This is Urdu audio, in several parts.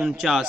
49,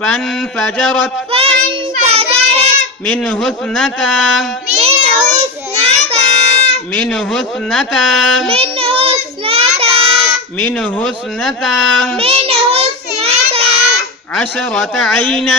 فانفجرت منه اثنتا عشرة عينا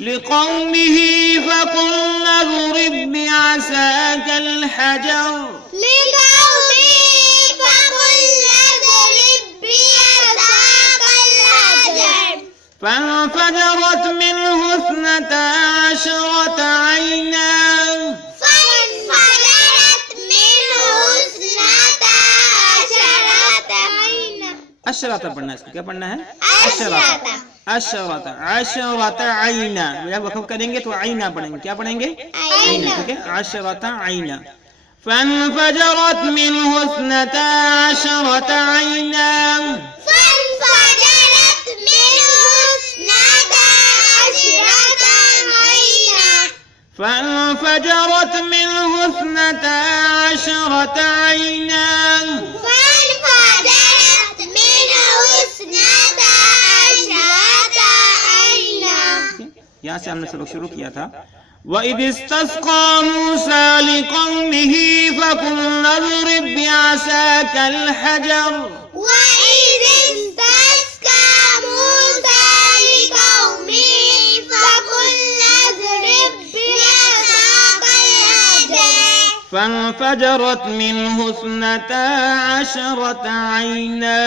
لقومه فقلنا اضرب بعصاك الحجر فانفجرت منه 12 عينا اشرتا پڑھنا ہے، اس کو کیا پڑھنا ہے؟ اشرتا اشرتا عشرت عینا، جب وقف کریں گے تو عینا پڑھیں گے، کیا پڑھیں گے؟ عینا، ٹھیک ہے؟ عشرت عینا فانفجرت منه 12 عینا فانفجرت منه 12 عينا یہاں سے ہم نے سبق شروع کیا تھا وَإِذِ اسْتَسْقَى مُوسَى لِقَوْمِهِ فَقُلْنَا اضْرِبْ بِعَصَاكَ الْحَجَرَ وَإِذِ اسْتَسْقَى مُوسَى لِقَوْمِهِ فَقُلْنَا اضْرِبْ بِعَصَاكَ الْحَجَرَ فَانفَجَرَتْ مِنْهُ 12 عَيْنًا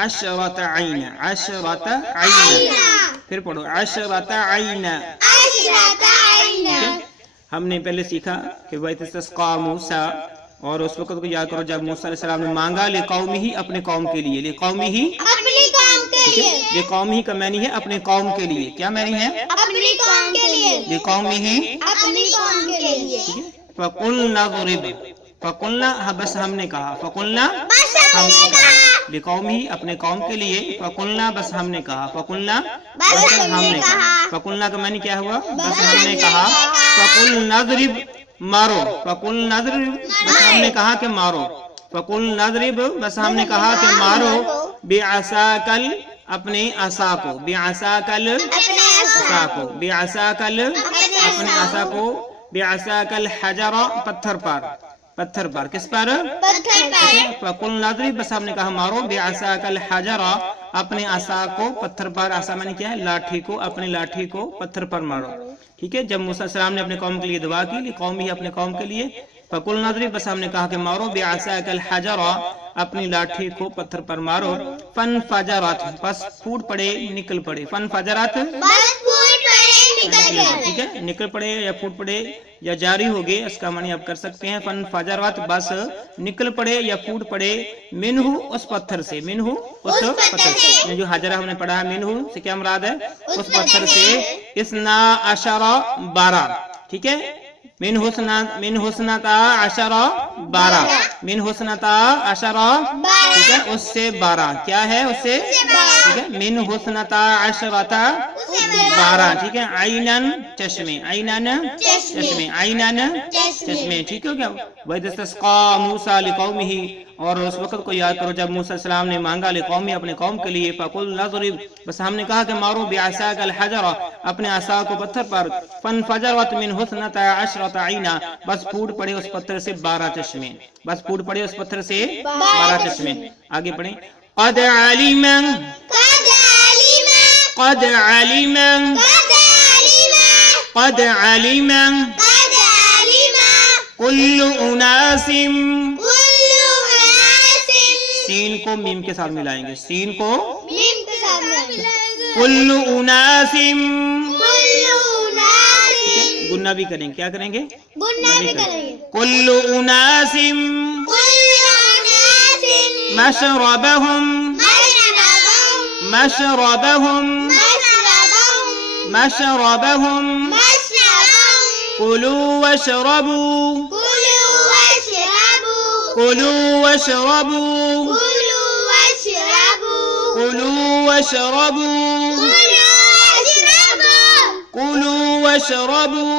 عشرت عینا عشرت عینا پھر پڑھو عشرت عینا ہم نے پہلے سیکھا کہ وَإِذِ اسْتَسْقَى مُوسَى اور اس وقت کو یاد کرو جب موسیٰ علیہ السلام نے مانگا لِقَوْمِهِ اپنے قوم کے لیے لِقَوْمِهِ اپنی قوم کے لیے لِقَوْمِهِ کا معنی ہے اپنے قوم کے لیے کیا معنی ہے اپنی قوم کے لیے لِقَوْمِهِ اپنی قوم کے لیے فَقُلْنَا اضْرِبْ فَقُلْنَا بس ہم نے کہا فَقُلْنَا ہم نے کہا لِقَوْمِهِ اپنے قوم کے لیے فَقُلْنَا بس ہم نے کہا فَقُلْنَا بس ہم نے کہا فَقُلْنَا کا معنی کیا ہوا بس ہم نے کہا فَقُلْنَا اضْرِبْ مارو فَقُلْنَا اضْرِبْ بس ہم نے کہا کہ مارو فَقُلْنَا اضْرِبْ بس ہم نے کہا کہ مارو بِعَصَاكَ اپنے عصا کو بِعَصَاكَ عصا کو بِعَصَاكَ اپنے عصا کو بِعَصَاكَ الْحَجَرَ پتھر پر پتھر پر کس پر فَقُلْنَا اضْرِبْ بس ہم نے کہا مارو بِعَصَاكَ الْحَجَرَ اپنے عصا کو پتھر پر عصا معنی کیا ہے لاٹھی کو اپنے لاٹھی کو پتھر پر مارو ٹھیک ہے جب موسیٰ علیہ السلام نے اپنے قوم کے لیے دعا کی لِقَوْمِهِ اپنے قوم کے لیے فَقُلْنَا اضْرِبْ بس ہم نے کہا کہ مارو بِعَصَاكَ الْحَجَرَ اپنی لاٹھی کو پتھر پر مارو فَانْفَجَرَتْ بس پھوٹ پڑے نکل پڑے فَانْفَجَرَتْ ٹھیک ہے نکل پڑے یا پھوٹ پڑے یا جاری ہو گئے اس کا معنی آپ کر سکتے ہیں فَانْفَجَرَتْ بس نکل پڑے یا پھوٹ پڑے منہ اس پتھر سے منہ اس پتھر سے جو حجرہ ہم نے پڑھا ہے منہ سے کیا مراد ہے اس پتھر سے 12 ٹھیک ہے من حسنتا 12 من حسنتا 12 ٹھیک ہے اس سے 12 کیا ہے اس سے ٹھیک ہے من حسنتا 12 ٹھیک ہے عینن چشمے عینن چشمے عینن چشمے ٹھیک ہے کیا وَإِذِ اسْتَسْقَى مُوسَى لِقَوْمِهِ اور اس وقت کو یاد کرو جب موسیٰ علیہ السلام نے مانگا لِقَوْمِهِ اپنے قوم کے لیے فَقُلْنَا اضْرِبْ بس ہم نے کہا کہ مارو بِعَصَاكَ الْحَجَرَ اپنے عصا کو پتھر پر فَانْفَجَرَتْ مِنْهُ 12 عَيْنًا بس پھوٹ پڑے اس پتھر سے 12 چشمے بس پھوٹ پڑے اس پتھر سے 12 چشمے آگے پڑھیں قَدْ عَلِمَ قَدْ عَلِمَ قَدْ عَلِمَ كُلُّ أُنَاسٍ سین کو میم کے ساتھ ملائیں گے سین کو میم کے ساتھ ملائیں گے كُلُّ أُنَاسٍ گنہ بھی کریں گے کیا کریں گے گنہ بھی کریں گے كُلُّ أُنَاسٍ مَشْرَبَهُمْ مَشْرَبَهُمْ مَشْرَبَهُمْ كُلُوا وَاشْرَبُوا كُلُوا وَاشْرَبُوا كُلُوا وَاشْرَبُوا كُلُوا وَاشْرَبُوا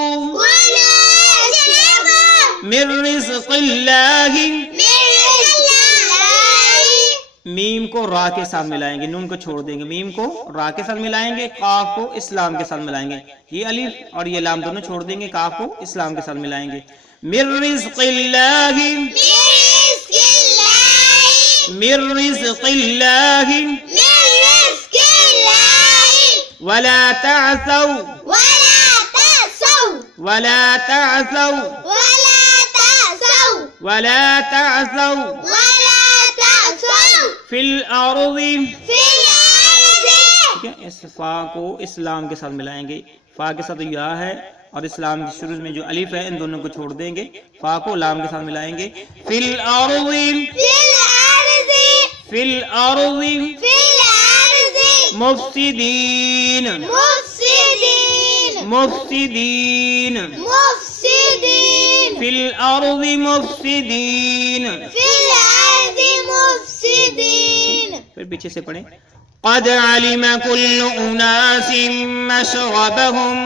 مِن رِزْقِ اللَّهِ میم کو را کے ساتھ ملائیں گے نون کو چھوڑ دیں گے میم کو را کے ساتھ ملائیں گے قاف کو اسلام کے ساتھ ملائیں گے یہ الف اور یہ لام دونوں چھوڑ دیں گے قاف کو اسلام کے ساتھ ملائیں گے من رزق اللہ من رزق اللہ ولا تعثوا ولا تعثوا ولا تعثوا فی الارض، ٹھیک ہے، اس فا کو اسلام کے ساتھ ملائیں گے، فا کے ساتھ یا ہے اور اسلام کی شروع میں جو الف ہے ان دونوں کو چھوڑ دیں گے، فا کو لام کے ساتھ ملائیں گے، فی الارض، فی الارض مفسدین، مفسدین، فی الارض مفسدین، پھر پیچھے سے پڑھیں، قد علم كل اناس مشربهم،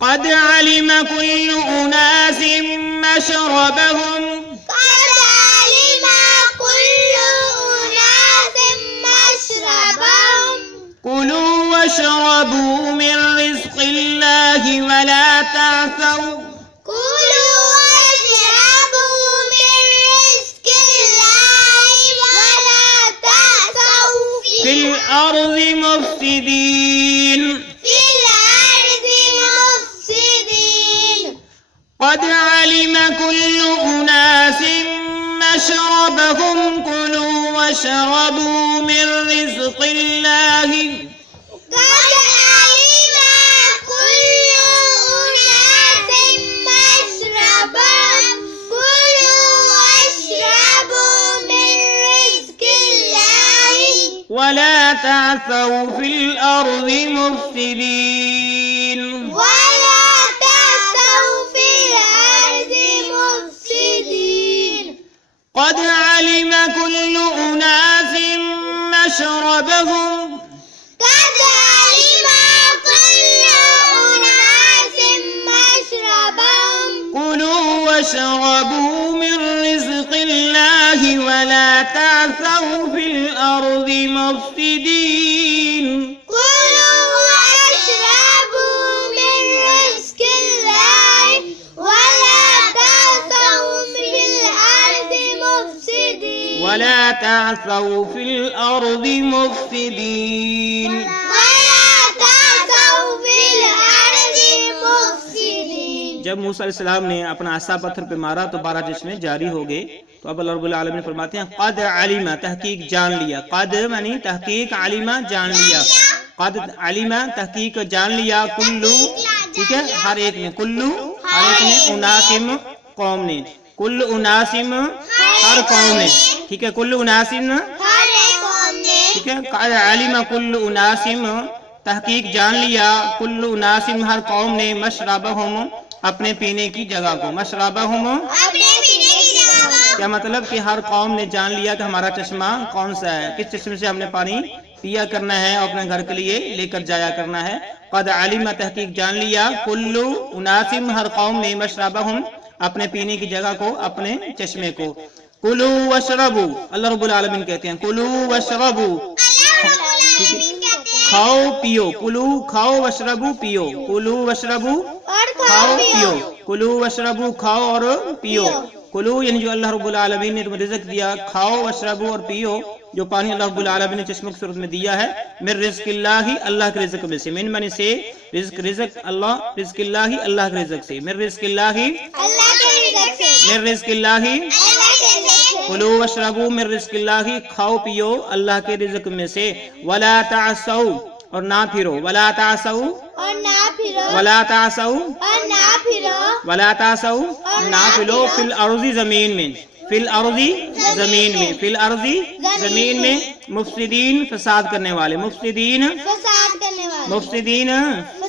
قد علم كل اناس مشربهم، كلوا واشربوا من رزق الله ولا تعثوا في الأرض مفسدين، قد علم كل أناس مشربهم كلوا واشربوا من رزق الله ولا تعثوا في الأرض مفسدين، قد علم كل أناس مشربهم كلوا واشربوا من رزق الله ولا تعثوا في الأرض مفسدين، ولا تعثوا في الأرض مفسدين، جب موسیٰ علیہ السلام نے اپنا عصا پتھر پہ مارا تو 12 چشمے جاری ہو گئے، تو اب اللہ رب العالمین فرماتے ہیں قد علم، تحقیق جان لیا، قد معنی تحقیق، علم جان لیا، قد علم تحقیق جان لیا، کلو، ٹھیک ہے، ہر ایک نے، کلو ہر ایک نے، اناسم قوم نے، کل اناسم ہر قوم نے، ٹھیک ہے، کل اناسم، ٹھیک ہے، قد علم کل اناسم تحقیق جان لیا، کل اناسم ہر قوم نے، مشربہم اپنے پینے کی جگہ کو، مشربہم کیا مطلب کہ ہر قوم نے جان لیا کہ ہمارا چشمہ کون سا ہے، کس چشمے سے ہم نے پانی پیا کرنا ہے اور اپنے گھر کے لیے لے کر جایا کرنا ہے، قد علم تحقیق جان لیا، کل اناسم ہر قوم نے، مشربہم اپنے پینے کی جگہ کو، اپنے چشمے کو، کلو واشربو، اللہ رب العالمین کہتے ہیں کلو واشربو، کھاؤ پیو، کلو کھاؤ واشربو پیو، کلو واشربو کھاؤ پیو، کلو واشربو کھاؤ اور پیو، کلو یعنی جو اللہ رب العالمین نے تمہیں رزق دیا، کھاؤ واشربو اور پیو، جو پانی اللہ رب العالمین نے چشمے کی صورت میں دیا ہے، من رزق اللہ، اللہ کے رزق میں سے، من منی سے رزق، رزق اللہ، رزق اللہ اللہ کے رزق سے، من رزق اللہ، من رزق اللہ، کلو واشربو من رزق اللہ، کھاؤ پیو اللہ کے رزق میں سے، ولا تعثوا اور نہ پھرو، ولا تعثوا ولا تعثوا ولا تعثوا نہ پھرو، فی الارض زمین میں، فی الارض زمین میں، فی الارض زمین میں، مفسدین فساد کرنے والے، مفسدین مفسدین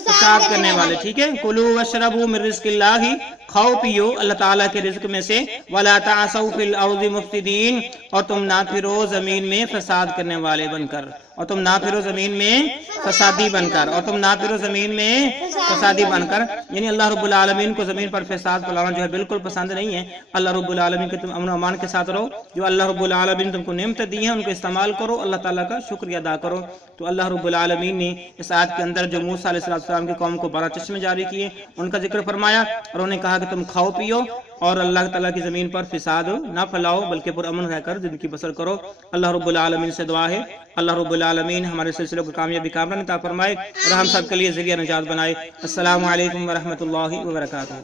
فساد کرنے والے، ٹھیک ہے، کلو واشربو من رزق اللہ، کھاؤ پیو اللہ تعالیٰ کے رزق میں سے، ولا تعثوا فی الارض مفسدین اور تم نہ پھرو زمین میں فساد کرنے والے بن کر، اور تم نہ پھرو زمین میں فسادی بن کر، اور تم نہ پھرو زمین میں فسادی بن کر، یعنی اللہ رب العالمین کو زمین پر فساد پھیلانا جو ہے بالکل پسند نہیں ہے، اللہ رب العالمین کے تم امن و امان کے ساتھ رہو، جو اللہ رب العالمین تم کو نعمتیں دی ہیں ان کو استعمال کرو، اللہ تعالیٰ کا شکریہ ادا کرو۔ تو اللہ رب العالمین نے اس آیت کے اندر جو موسیٰ علیہ السلام کی قوم کو 12 چشمے جاری کیے ان کا ذکر فرمایا، اور انہوں نے کہا کہ تم کھاؤ پیو اور اللہ تعالیٰ کی زمین پر فساد نہ پھیلاؤ بلکہ پرامن رہ کر زندگی بسر کرو۔ اللہ رب العالمین سے دعا ہے اللہ رب العالمین ہمارے سلسلوں کو کامیابی کامران عطا فرمائے اور ہم سب کے لیے ذریعہ نجات بنائے۔ السلام علیکم ورحمۃ اللہ وبرکاتہ۔